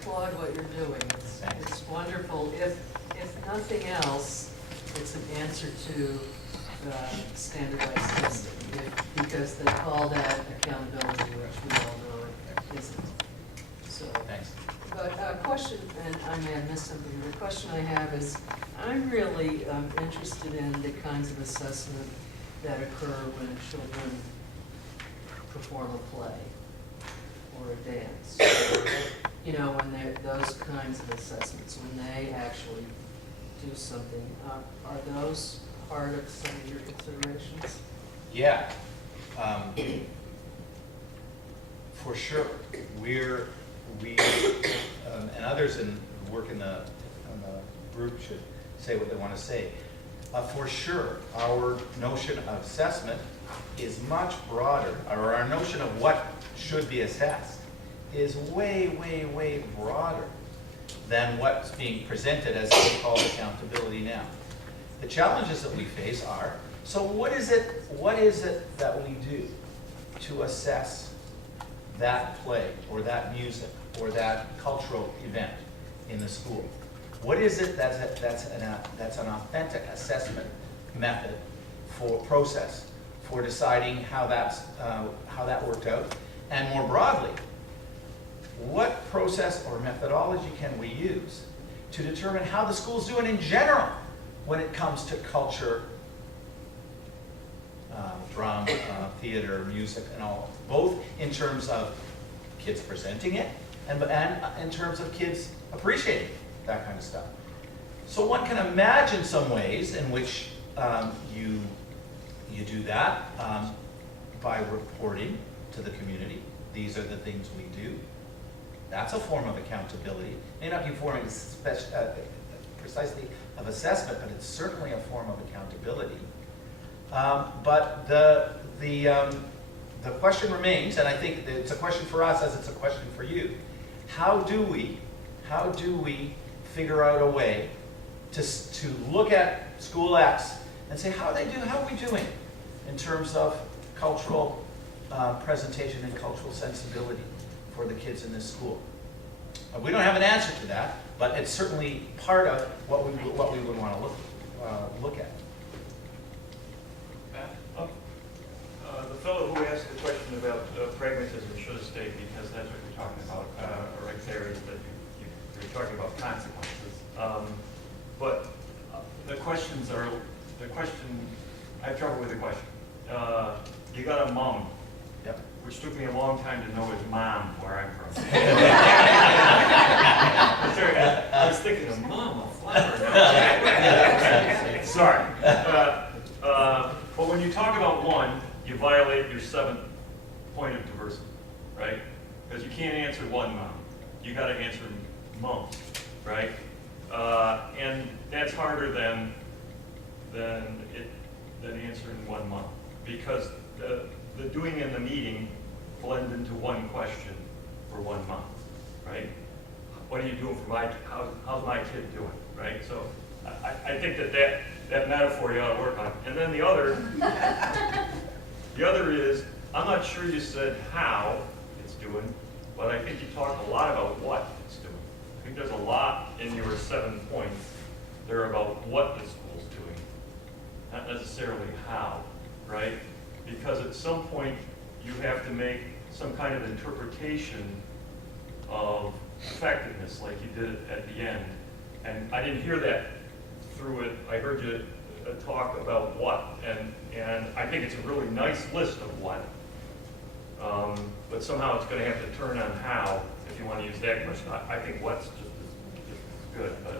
applaud what you're doing. It's wonderful. If nothing else, it's an answer to the standardized testing, because they call that accountability, which we all know it isn't. So, Thanks. but a question, and I may have missed something, the question I have is, I'm really interested in the kinds of assessment that occur when children perform a play or a dance, or, you know, when they're those kinds of assessments, when they actually do something. Are those part of some of your considerations? Yeah, for sure. We and others who work in the group should say what they want to say. For sure, our notion of assessment is much broader, or our notion of what should be assessed is way, way, way broader than what's being presented as so-called accountability now. The challenges that we face are, so what is it that we do to assess that play or that music or that cultural event in the school? What is it that's an authentic assessment method for process for deciding how that worked out? And more broadly, what process or methodology can we use to determine how the school's doing in general when it comes to culture, drama, theater, music, and all, both in terms of kids presenting it and in terms of kids appreciating that kind of stuff. So one can imagine some ways in which you do that by reporting to the community. These are the things we do. That's a form of accountability. It may not be a form precisely of assessment, but it's certainly a form of accountability. But the question remains, and I think it's a question for us as it's a question for you. How do we figure out a way to look at School X and say, how are we doing in terms of cultural presentation and cultural sensibility for the kids in this school? We don't have an answer to that, but it's certainly part of what we would want to look at. The fellow who asked the question about pragmatism should have stayed, because that's what you're talking about, right there, is that you're talking about consequences. But the question, I have trouble with the question. You got a mom. Yep. Which took me a long time to know his mom where I'm from. I was thinking of mom, a flower. Sorry. But when you talk about one, you violate your 7th point of diversity, right? Because you can't answer one mom. You got to answer moms, right? And that's harder than answering one mom, because the doing in the meeting blend into one question for one month, right? What are you doing for how's my kid doing, right? So I think that metaphor you ought to work on. And then the other is, I'm not sure you said how it's doing, but I think you talked a lot about what it's doing. I think there's a lot in your 7 points there about what the school's doing, not necessarily how, right? Because at some point, you have to make some kind of interpretation of effectiveness, like you did at the end. And I didn't hear that through it. I heard you talk about what, and I think it's a really nice list of what. But somehow it's going to have to turn on how, if you want to use that question. I think what's just as good, but